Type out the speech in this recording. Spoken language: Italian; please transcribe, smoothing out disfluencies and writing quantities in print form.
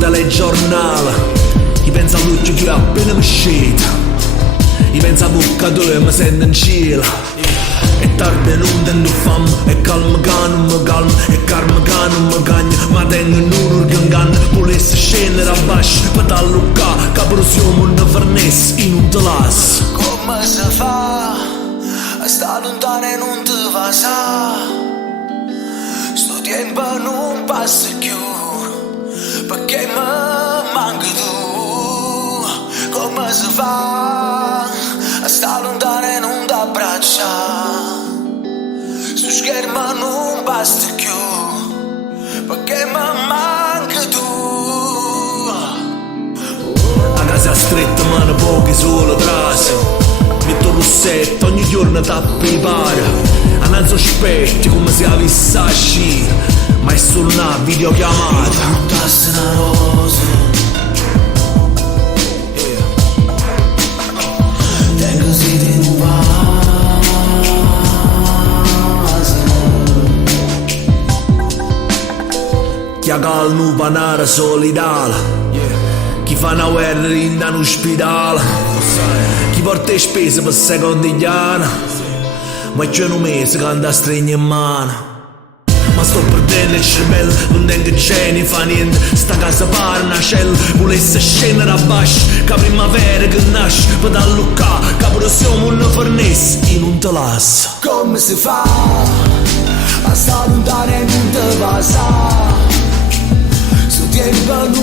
telegiornale. Chi pensa a lui che è appena uscito, chi pensa a bocca tua e mi sento in cielo. E tardi non tengo fame, e calma che non mi calma, e karma che non mi cagna, ma tengo un oro che inganna. Volessi scendere a basso, per t'alluccare, che però siamo un furnace in un telas. Come si fa a stare lontano e non ti va sa? Sto tempo non passa più, perché mi manca tu. Come si fa a stare lontano e non ti abbraccia? Su schermo non basta più, perché mi manca tu. A casa stretta mano pochi solo trasi, metto il rossetto ogni giorno tappi pare. A non sospetti come se avessi a scia, ma è solo una videochiamata. Buttassi una rosa, tengo si di un chi ha calmo panare solidale, chi fa una guerra in un ospedale, chi porta le spese per secondigliana, ma c'è un mese che anda a stringere in mano. Ma sto perdendo il cervello, non tengo geni, fa niente, sta casa pare una cella. Volesse scendere a basso, che primavera che nasce, per t'alluccare, che pure siamo un furnace in un telas. Come si fa a stare lontano e non ti va sa? Su tempo non